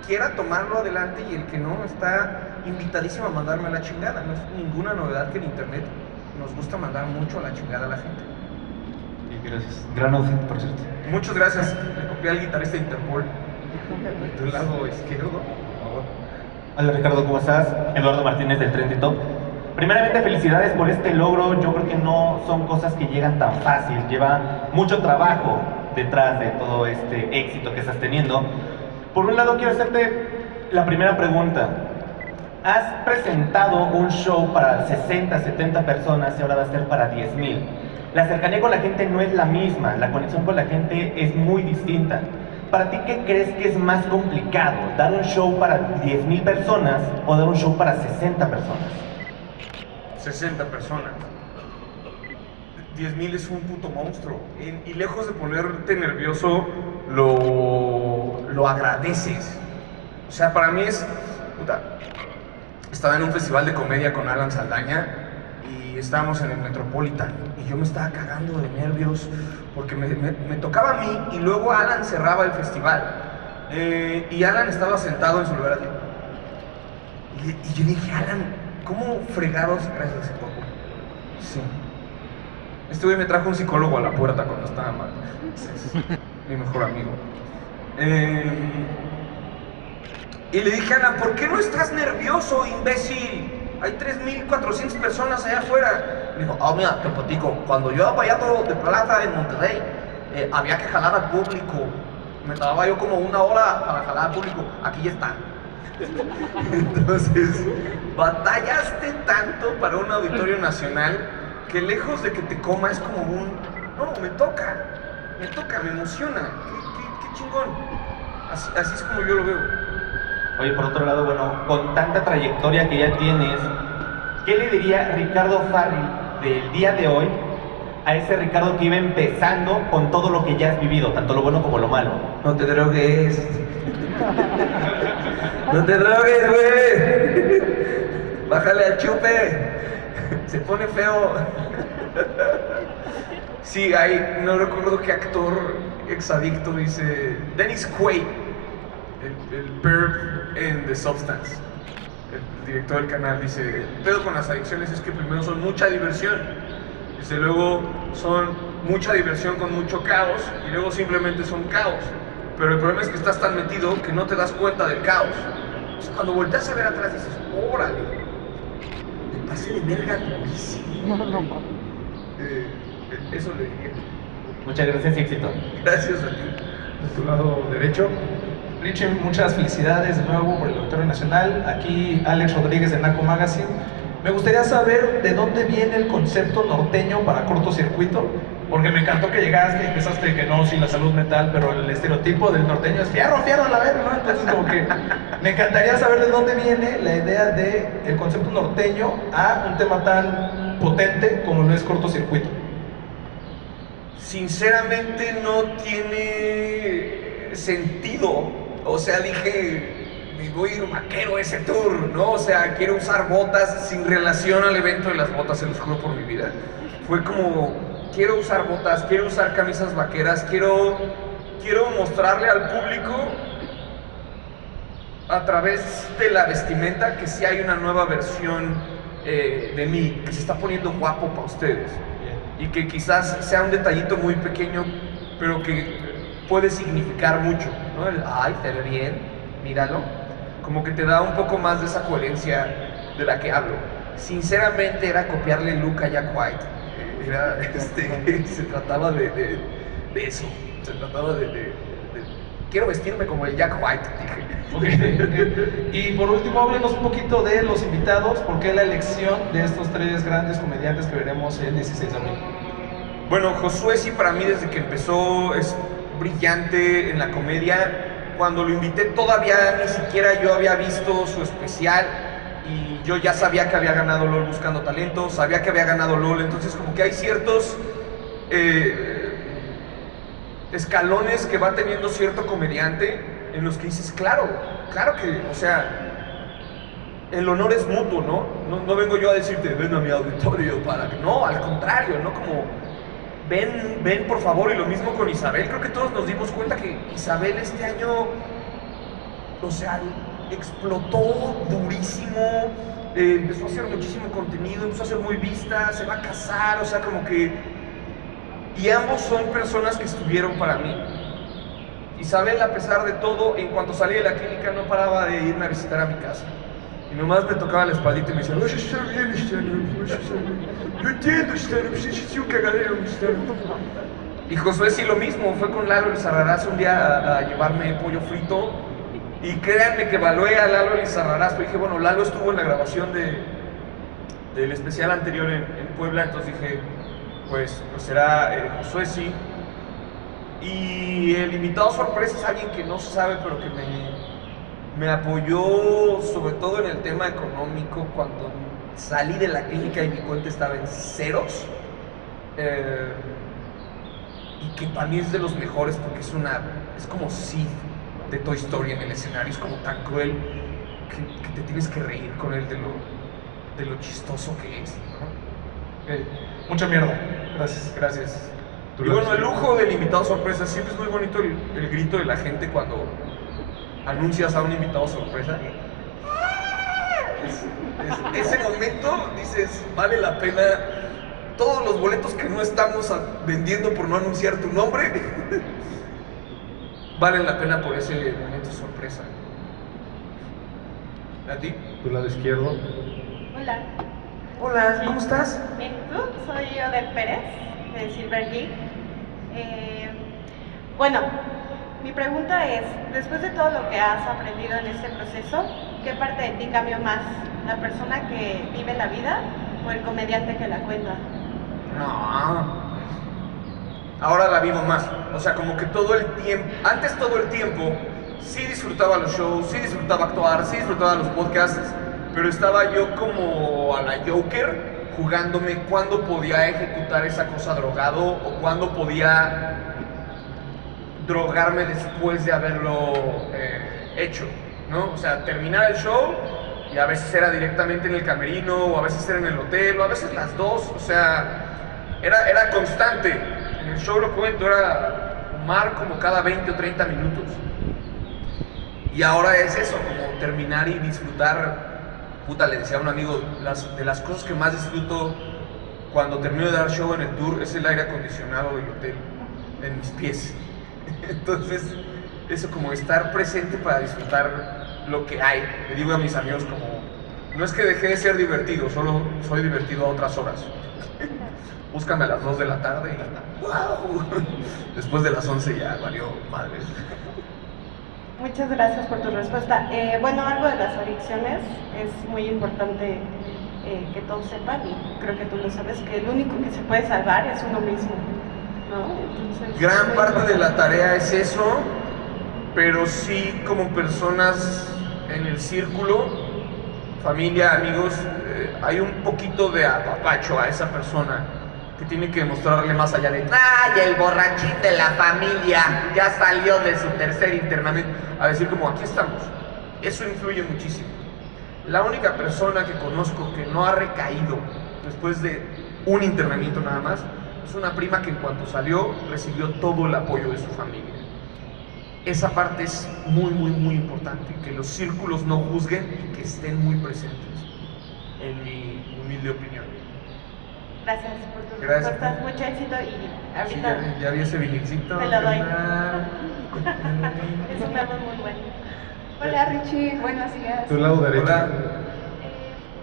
quiera tomarlo adelante y el que no está invitadísimo a mandarme a la chingada. No es ninguna novedad que en internet nos gusta mandar mucho a la chingada a la gente. Y gracias. Gran outfit, por cierto. Muchas gracias. Le copié al guitarrista de Interpol. Del lado izquierdo, por favor. Hola Ricardo, ¿cómo estás? Eduardo Martínez del Trendy Top. Primeramente, felicidades por este logro. Yo creo que no son cosas que llegan tan fácil. Lleva mucho trabajo detrás de todo este éxito que estás teniendo. Por un lado, quiero hacerte la primera pregunta. Has presentado un show para 60, 70 personas y ahora va a ser para 10,000. La cercanía con la gente no es la misma, la conexión con la gente es muy distinta. ¿Para ti qué crees que es más complicado? ¿Dar un show para 10,000 personas o dar un show para 60 personas? 60 personas. 10,000 es un puto monstruo. Y lejos de ponerte nervioso, lo agradeces. O sea, para mí es... Puta, estaba en un festival de comedia con Alan Saldaña y estábamos en el Metropolitan y yo me estaba cagando de nervios porque me tocaba a mí y luego Alan cerraba el festival y Alan estaba sentado en su lugar así. Y yo dije, Alan, ¿Cómo fregados? Gracias, Paco. Sí. Este güey me trajo un psicólogo a la puerta cuando estaba mal. Es mi mejor amigo. Y le dije, Ana, ¿por qué no estás nervioso, imbécil? Hay 3,400 personas allá afuera. Me dijo, mira, te platico. Cuando yo vaya todo de plaza en Monterrey, había que jalar al público. Me tardaba yo como 1 hora para jalar al público. Aquí ya están. Entonces, batallaste tanto para un auditorio nacional que lejos de que te coma es como un... No, me toca, me emociona. Qué chingón. Así es como yo lo veo. Oye, por otro lado, bueno, con tanta trayectoria que ya tienes, ¿qué le diría Ricardo Farril del día de hoy a ese Ricardo que iba empezando con todo lo que ya has vivido, tanto lo bueno como lo malo? No te drogues. No te drogues, güey. Bájale al chupe. Se pone feo. Sí, no recuerdo qué actor exadicto dice. Dennis Quaid, el perv en The Substance. El director del canal dice: el pedo con las adicciones es que primero son mucha diversión. Dice, luego son mucha diversión con mucho caos. Y luego simplemente son caos. Pero el problema es que estás tan metido que no te das cuenta del caos. Entonces, cuando volteas a ver atrás dices, órale, me pasé de verga durísimo. Eso le diría. Muchas gracias y éxito. Gracias a ti. De tu lado derecho. Richie, muchas felicidades de nuevo por el Auditorio Nacional. Aquí Alex Rodríguez de Naco Magazine. Me gustaría saber de dónde viene el concepto norteño para cortocircuito, porque me encantó que llegaste y pensaste que no, sin la salud mental, pero el estereotipo del norteño es fierro a la verga, ¿no? Entonces como que me encantaría saber de dónde viene la idea del concepto norteño a un tema tan potente como lo es cortocircuito. Sinceramente no tiene sentido. O sea, dije, me voy a ir vaquero a ese tour, ¿no? O sea, quiero usar botas sin relación al evento de las botas, se los juro por mi vida. Fue como, quiero usar botas, quiero usar camisas vaqueras, quiero mostrarle al público a través de la vestimenta que sí hay una nueva versión de mí, que se está poniendo guapo para ustedes. Y que quizás sea un detallito muy pequeño, pero que puede significar mucho, ¿no? Ay, te ve bien, míralo. Como que te da un poco más de esa coherencia de la que hablo. Sinceramente era copiarle el look a Jack White. Se trataba de eso. Se trataba de quiero vestirme como el Jack White, dije. Y por último, háblenos un poquito de los invitados. ¿Por qué la elección de estos 3 grandes comediantes que veremos el 16 de abril? Bueno, Josué sí, para mí desde que empezó es brillante en la comedia. Cuando lo invité todavía ni siquiera yo había visto su especial y yo ya sabía que había ganado LOL Buscando Talento, sabía que había ganado LOL, entonces como que hay ciertos escalones que va teniendo cierto comediante en los que dices, claro que, o sea, el honor es mutuo, ¿no? No vengo yo a decirte, ven a mi auditorio para que... No, al contrario, ¿no? Como, ven por favor, y lo mismo con Isabel. Creo que todos nos dimos cuenta que Isabel este año, o sea, explotó durísimo, empezó a hacer muchísimo contenido, empezó a ser muy vista, se va a casar, o sea, como que... Y ambos son personas que estuvieron para mí. Isabel, a pesar de todo, en cuanto salí de la clínica no paraba de irme a visitar a mi casa. Y nomás me tocaba la espaldita y me decía, oye, está bien, yo entiendo, sí, un cagadero, Y Josué sí lo mismo, fue con Lalo Lizarrarás un día a llevarme pollo frito. Y créanme que evalué a Lalo Lizarrarás, pero dije, bueno, Lalo estuvo en la grabación del especial anterior en Puebla, entonces dije, pues será Josué sí. Y el invitado sorpresa es alguien que no se sabe, pero que me apoyó sobre todo en el tema económico cuando salí de la clínica y mi cuenta estaba en ceros. Y que para mí es de los mejores porque es como Sid de Toy Story en el escenario, es como tan cruel que te tienes que reír con él de lo chistoso que es, ¿no? Mucha mierda. Gracias. Y bueno, el lujo del invitado sorpresa, siempre es muy bonito el grito de la gente cuando anuncias a un invitado sorpresa. Ese momento dices, vale la pena. Todos los boletos que no estamos vendiendo por no anunciar tu nombre valen la pena por ese momento sorpresa. ¿A ti? Tu lado izquierdo. Hola. Hola, ¿cómo estás? Bien, ¿tú? Soy Odette Pérez, de Silver Geek. Bueno, mi pregunta es, después de todo lo que has aprendido en este proceso, ¿qué parte de ti cambió más? ¿La persona que vive la vida o el comediante que la cuenta? No. Ahora la vivo más. O sea, como que todo el tiempo, antes todo el tiempo, sí disfrutaba los shows, sí disfrutaba actuar, sí disfrutaba los podcasts, pero estaba yo como a la Joker, jugándome cuándo podía ejecutar esa cosa drogado o cuándo podía drogarme después de haberlo hecho, ¿no? O sea, terminar el show y a veces era directamente en el camerino o a veces era en el hotel o a veces las dos, o sea, era constante. En el show, lo cuento, era fumar como cada 20 o 30 minutos. Y ahora es eso, como terminar y disfrutar. Puta, le decía a un amigo, de las cosas que más disfruto cuando termino de dar show en el tour es el aire acondicionado del hotel, en mis pies. Entonces, eso, como estar presente para disfrutar lo que hay. Le digo a mis amigos como, no es que dejé de ser divertido, solo soy divertido a otras horas. Búscame a las 2 de la tarde y ¡wow! Después de las 11 ya valió madres. Muchas gracias por tu respuesta. Bueno, algo de las adicciones es muy importante que todos sepan, y creo que tú lo sabes, que el único que se puede salvar es uno mismo, ¿no? Entonces, gran parte de la tarea es eso, pero sí como personas en el círculo, familia, amigos, hay un poquito de apapacho a esa persona que tiene que demostrarle más allá de ¡ay, el borrachín de la familia! Ya salió de su tercer internamiento. A decir como, aquí estamos. Eso influye muchísimo. La única persona que conozco que no ha recaído después de un internamiento nada más es una prima que en cuanto salió recibió todo el apoyo de su familia. Esa parte es muy, muy, muy importante. Que los círculos no juzguen y que estén muy presentes, en mi humilde opinión. Gracias por tus Gracias. respuestas, mucho éxito y ahorita Sí, ya vi ese vinilcito. te lo doy. Es un álbum muy bueno. Hola Richie, buenos días. Tu lado derecho. Hola.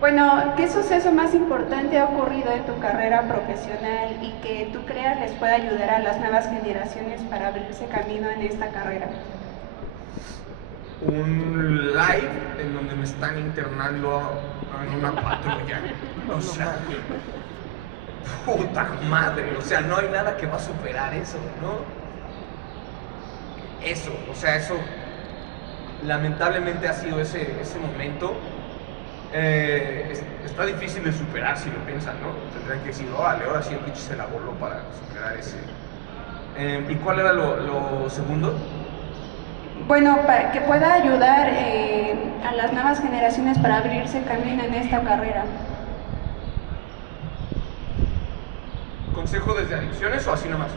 Bueno, ¿qué suceso más importante ha ocurrido en tu carrera profesional y que tú creas les puede ayudar a las nuevas generaciones para abrirse camino en esta carrera? Un live en donde me están internando en una patrulla. O sea, puta madre, o sea, no hay nada que va a superar eso, ¿no? Eso, o sea, eso lamentablemente ha sido ese momento. Está difícil de superar si lo piensan, ¿no? Tendrían que decir, vale, ahora sí el Rich se la voló para superar ese. ¿Y cuál era lo segundo? Bueno, para que pueda ayudar a las nuevas generaciones para abrirse camino en esta carrera. ¿Consejo desde adicciones o así nomás?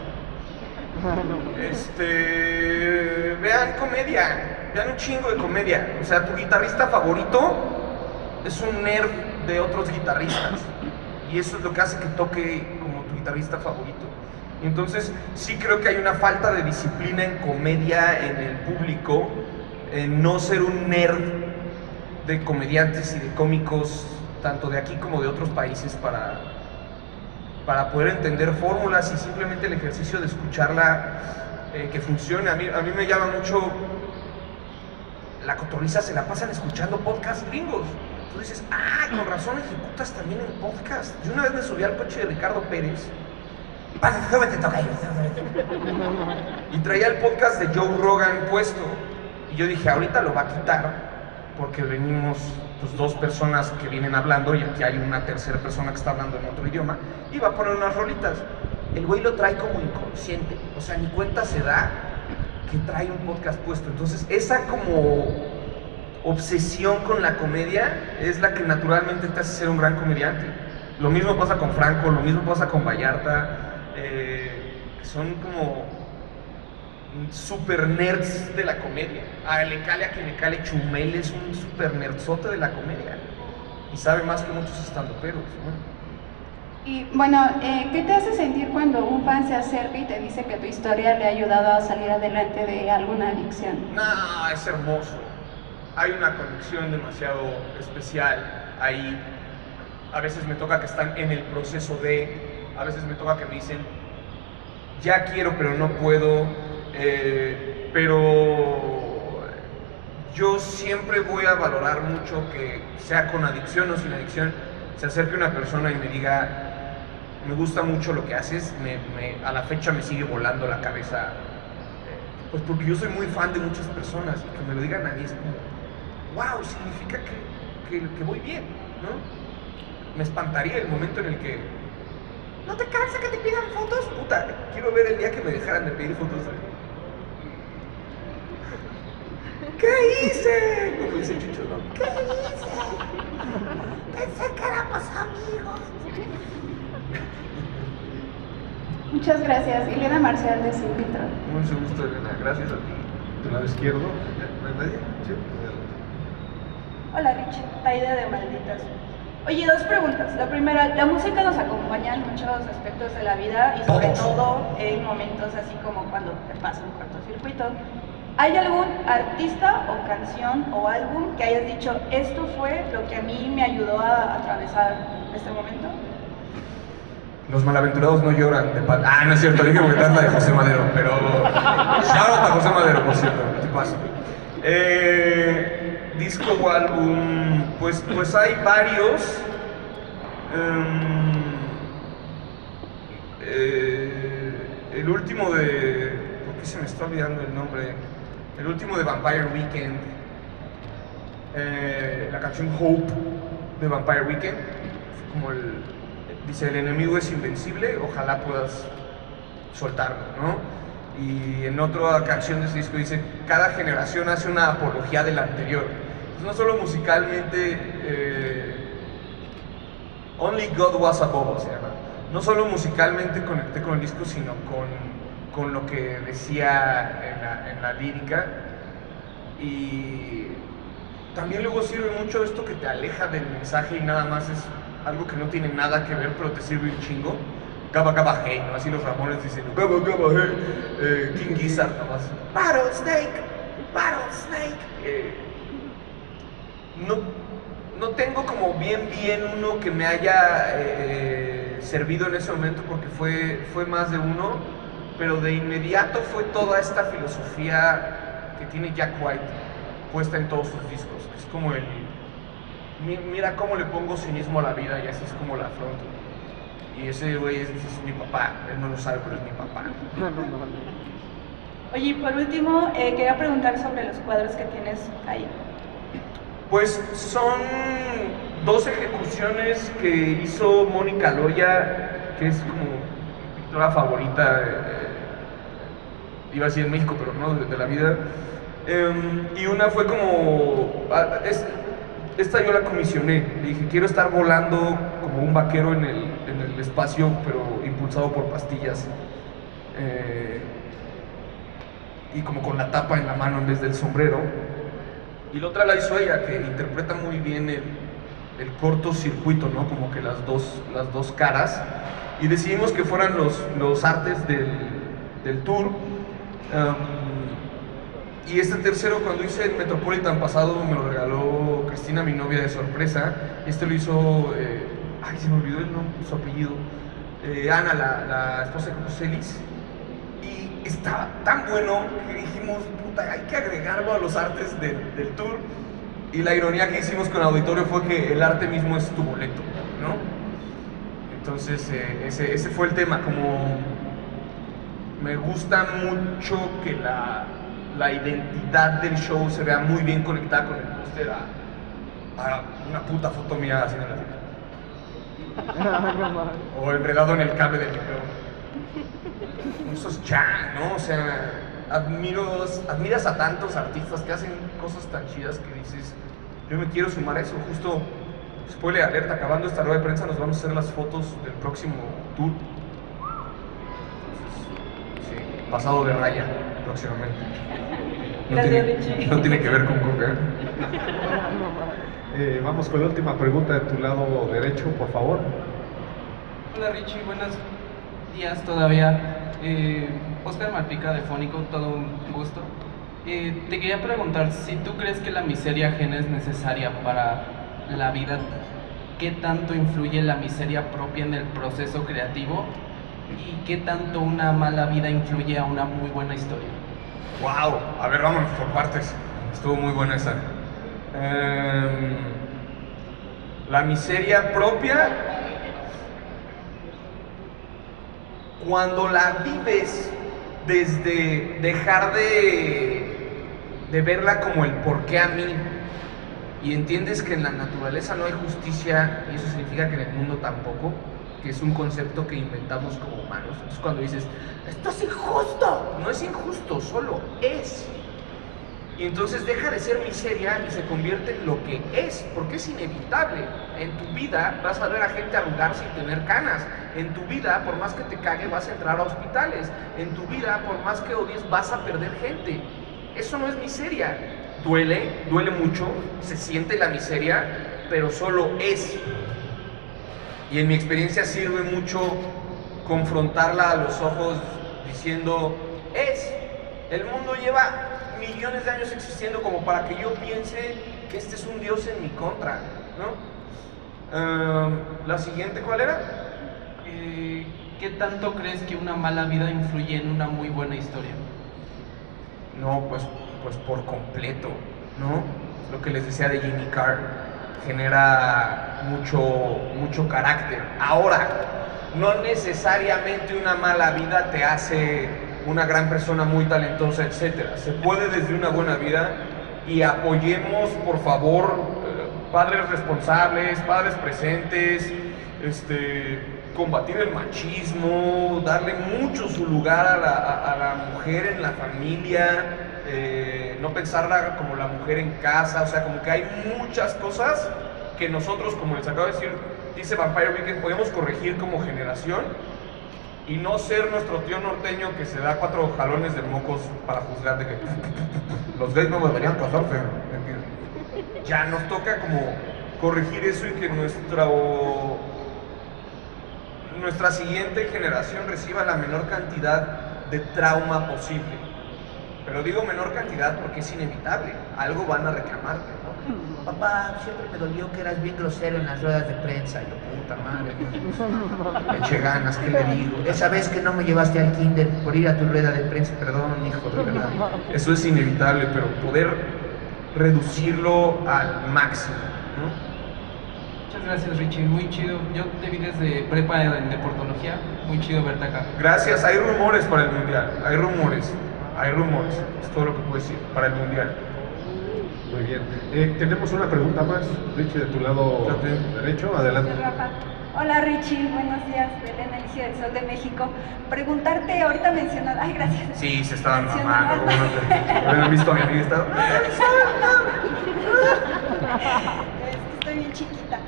Vean comedia, vean un chingo de comedia. O sea, tu guitarrista favorito es un nerd de otros guitarristas. Y eso es lo que hace que toque como tu guitarrista favorito. Entonces, sí creo que hay una falta de disciplina en comedia en el público, en no ser un nerd de comediantes y de cómicos, tanto de aquí como de otros países, para poder entender fórmulas y simplemente el ejercicio de escucharla que funcione. A mí me llama mucho, la cotorriza se la pasan escuchando podcasts gringos. Tú dices, con razón ejecutas también el podcast. Yo una vez me subí al coche de Ricardo Pérez, y traía el podcast de Joe Rogan puesto, y yo dije, ahorita lo va a quitar, porque venimos pues, dos personas que vienen hablando y aquí hay una tercera persona que está hablando en otro idioma, y va a poner unas rolitas. El güey lo trae como inconsciente, o sea, ni cuenta se da que trae un podcast puesto. Entonces, esa como obsesión con la comedia es la que naturalmente te hace ser un gran comediante. Lo mismo pasa con Franco, lo mismo pasa con Vallarta, son como super nerds de la comedia. A quien le cale Chumel es un super nerdzote de la comedia. y sabe más que muchos estandoperos, ¿no? Y bueno, ¿qué te hace sentir cuando un fan se acerca y te dice que tu historia le ha ayudado a salir adelante de alguna adicción? No, es hermoso. Hay una conexión demasiado especial ahí. A veces me toca que están en el proceso a veces me toca que me dicen, ya quiero pero no puedo, pero yo siempre voy a valorar mucho que sea con adicción o sin adicción, se acerque una persona y me diga, me gusta mucho lo que haces, a la fecha me sigue volando la cabeza, pues porque yo soy muy fan de muchas personas y que me lo digan a mí es como, wow, significa que voy bien, ¿no? Me espantaría el momento en el que, ¿no te cansa que te pidan fotos? Puta, quiero ver el día que me dejaran de pedir fotos. ¿Qué hice? Como dice Chucho, ¿no? ¿Qué hice? Pensé que éramos amigos. Muchas gracias. Elena Marcial de Sin Filtro. Mucho gusto, Elena. Gracias a ti. ¿Tu lado izquierdo? ¿No hay nadie? Sí. Hola, Rich. Taida de Malditas. Oye, dos preguntas. La primera, la música nos acompaña en muchos aspectos de la vida y sobre todo en momentos así como cuando te pasa un cortocircuito. ¿Hay algún artista o canción o álbum que hayas dicho, esto fue lo que a mí me ayudó a atravesar este momento? Los malaventurados no lloran de pan. Ah, no es cierto, dije porque es la de José Madero, pero... Shout out a José Madero, por cierto, ¿qué pasa? Disco o álbum, pues hay varios. El último de... ¿Por qué se me está olvidando el nombre? El último de Vampire Weekend. La canción Hope de Vampire Weekend. Como dice, el enemigo es invencible, ojalá puedas soltarlo, ¿no? Y en otra canción de ese disco dice, cada generación hace una apología de la anterior. Entonces, no solo musicalmente, Only God Was Above, se llama. No solo musicalmente conecté con el disco, sino con lo que decía en la lírica. Y también luego sirve mucho esto que te aleja del mensaje y nada más es algo que no tiene nada que ver, pero te sirve un chingo. Gaba Gaba Hey, ¿no? Así los Ramones dicen Gaba Gaba Hey, King Gizzard nomás. Rattlesnake, Rattlesnake. No tengo como bien uno que me haya servido en ese momento porque fue más de uno, pero de inmediato fue toda esta filosofía que tiene Jack White puesta en todos sus discos. Es como mira cómo le pongo cinismo a la vida y así es como la afronto. Y ese güey es mi papá, él no lo sabe, pero es mi papá. Oye, por último, quería preguntar sobre los cuadros que tienes ahí. Pues son dos ejecuciones que hizo Mónica Loya, que es como mi pintora favorita, iba a decir en México, pero no, de la vida. Y una fue como... Esta yo la comisioné, le dije, quiero estar volando como un vaquero en el espacio, pero impulsado por pastillas. Y como con la tapa en la mano en vez del sombrero. Y la otra la hizo ella, que interpreta muy bien el cortocircuito, ¿no? Como que las dos caras. Y decidimos que fueran los artes del tour. Y este tercero, cuando hice el Metropolitan pasado, me lo regaló Cristina, mi novia, de sorpresa. Este lo hizo, ay, se me olvidó su apellido, Ana, la esposa de José Luis. Y estaba tan bueno que dijimos, puta, hay que agregarlo a los artes del tour. Y la ironía que hicimos con el auditorio fue que el arte mismo es tu boleto, ¿no? Entonces, ese fue el tema, como me gusta mucho que la identidad del show se vea muy bien conectada con el póster a una puta foto mía haciendo la vida. O enredado en el cable del micrófono. Eso es ya, ¿no? O sea, admiras a tantos artistas que hacen cosas tan chidas que dices, yo me quiero sumar a eso. Justo, spoiler alerta, acabando esta rueda de prensa nos vamos a hacer las fotos del próximo tour. Sí, pasado de raya, próximamente. No tiene que ver con coca. Vamos con la última pregunta de tu lado derecho, por favor. Hola Richie, buenos días todavía. Oscar Malpica de Fónico, todo un gusto. Te quería preguntar si tú crees que la miseria ajena es necesaria para la vida. ¿Qué tanto influye la miseria propia en el proceso creativo? ¿Y qué tanto una mala vida influye a una muy buena historia? ¡Wow! A ver, vámonos por partes. Estuvo muy buena esa. La miseria propia, cuando la vives desde dejar de verla como el por qué a mí, y entiendes que en la naturaleza no hay justicia, y eso significa que en el mundo tampoco, que es un concepto que inventamos como humanos. Entonces cuando dices, esto es injusto, no es injusto, solo es. Y entonces deja de ser miseria y se convierte en lo que es, porque es inevitable. En tu vida vas a ver a gente arrugarse y tener canas. En tu vida, por más que te cague, vas a entrar a hospitales. En tu vida, por más que odies, vas a perder gente. Eso no es miseria. Duele mucho, se siente la miseria, pero solo es. Y en mi experiencia sirve mucho confrontarla a los ojos diciendo, es. El mundo lleva millones de años existiendo como para que yo piense que este es un Dios en mi contra, ¿no? La siguiente, ¿cuál era? ¿Qué tanto crees que una mala vida influye en una muy buena historia? No, pues por completo, ¿no? Lo que les decía de Jimmy Carr, genera mucho carácter. Ahora, no necesariamente una mala vida te hace una gran persona muy talentosa, etc. Se puede desde una buena vida, y apoyemos, por favor, padres responsables, padres presentes, combatir el machismo, darle mucho su lugar a la mujer en la familia, no pensarla como la mujer en casa. O sea, como que hay muchas cosas que nosotros, como les acabo de decir, dice Vampire Weekend, podemos corregir como generación y no ser nuestro tío norteño que se da 4 jalones de mocos para juzgar de que los gays no deberían casarse. Ya nos toca como corregir eso y que nuestra siguiente generación reciba la menor cantidad de trauma posible. Pero digo menor cantidad porque es inevitable, algo van a reclamarte, ¿no? Papá, siempre me dolió que eras bien grosero en las ruedas de prensa. Y yo, puta madre, me eché ganas, ¿qué le digo? Esa vez que no me llevaste al kinder por ir a tu rueda de prensa, perdón, hijo, de verdad. Eso es inevitable, pero poder reducirlo al máximo, ¿no? Muchas gracias, Richie, muy chido. Yo te vi desde prepa en deportología, muy chido verte acá. Gracias, hay rumores para el mundial, hay rumores, es todo lo que puedo decir, para el mundial. Muy bien. Tenemos una pregunta más, Richie, de tu lado derecho, adelante. Rafa. Hola Richie, buenos días, Belén Eligio del Sol de México. Preguntarte, ahorita mencionas, ay gracias. Sí, se estaban mamando. ¿Han visto a mi amiga? Estoy bien chiquita.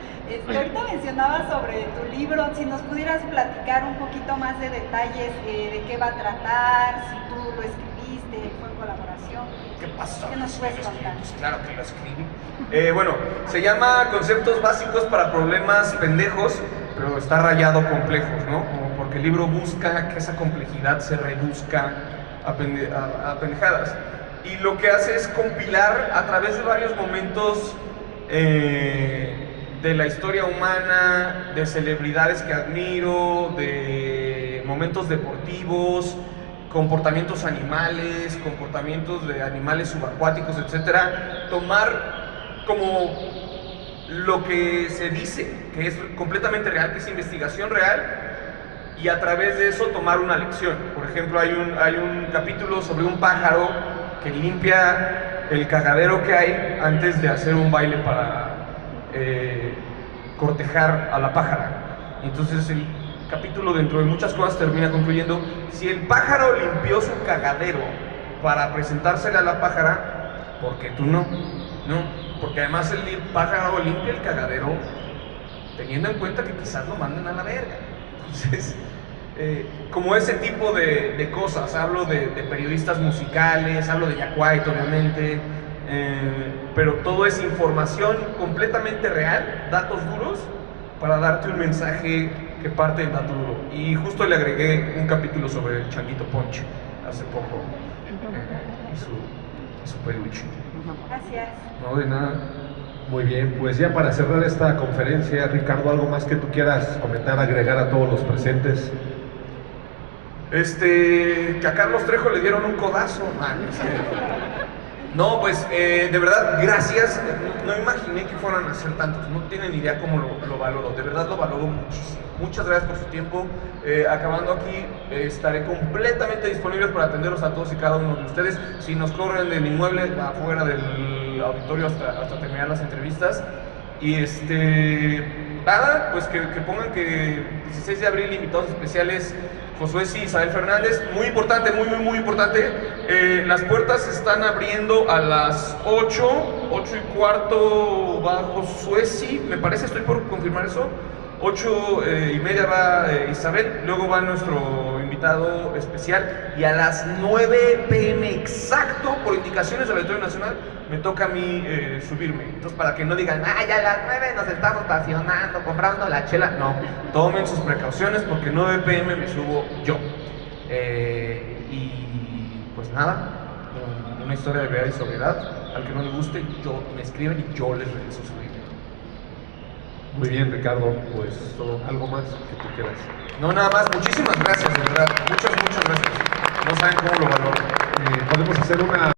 Ahorita mencionabas sobre tu libro, si nos pudieras platicar un poquito más de detalles de qué va a tratar, si tú lo escribiste, fue en colaboración. ¿Qué pasó? ¿Qué nos puedes contar? Pues claro que lo escribí. Bueno, se llama Conceptos Básicos para Problemas Pendejos, pero está rayado complejos, ¿no? Como porque el libro busca que esa complejidad se reduzca a pendejadas. Y lo que hace es compilar a través de varios momentos de la historia humana, de celebridades que admiro, de momentos deportivos, comportamientos animales, comportamientos de animales subacuáticos, etcétera, tomar como lo que se dice, que es completamente real, que es investigación real, y a través de eso tomar una lección. Por ejemplo, hay un capítulo sobre un pájaro que limpia el cagadero que hay antes de hacer un baile para cortejar a la pájara. Entonces el capítulo, dentro de muchas cosas, termina concluyendo: si el pájaro limpió su cagadero para presentársela a la pájara, ¿por qué tú no? No, porque además el pájaro limpia el cagadero teniendo en cuenta que quizás lo manden a la verga. Entonces, como ese tipo de cosas. Hablo de periodistas musicales, hablo de Jack White, obviamente, pero todo es información completamente real, datos duros, para darte un mensaje que parte del dato duro. Y justo le agregué un capítulo sobre el Changuito Ponche hace poco, y su peluche. Gracias. No, de nada. Muy bien, pues ya para cerrar esta conferencia, Ricardo, ¿algo más que tú quieras comentar, agregar a todos los presentes? Que a Carlos Trejo le dieron un codazo, man. No, pues de verdad, gracias. No imaginé que fueran a ser tantos. No tienen idea cómo lo valoro. De verdad lo valoro muchísimo. Muchas gracias por su tiempo. Acabando aquí, estaré completamente disponible para atenderos a todos y cada uno de ustedes. Si nos corren del inmueble afuera del auditorio hasta terminar las entrevistas. Y nada, pues que pongan que 16 de abril, invitados especiales, Josué y Isabel Fernández. Muy importante, muy importante. Las puertas se están abriendo a las 8:15 va Josué, me parece, estoy por confirmar eso. 8:30 va Isabel, luego va nuestro invitado especial, y a las 9 p.m. exacto, por indicaciones del Auditorio Nacional, me toca a mí subirme. Entonces, para que no digan, ya a las 9 nos estamos estacionando, comprando la chela. No, tomen sus precauciones, porque 9 p.m. me subo yo. Y pues nada, una historia de verdad y sobriedad. Al que no le guste, me escriben y yo les regreso su video. Muy bien, Ricardo, pues algo más que tú quieras. No, nada más, muchísimas gracias, de verdad. Muchas gracias. No saben cómo lo valoro. Podemos hacer una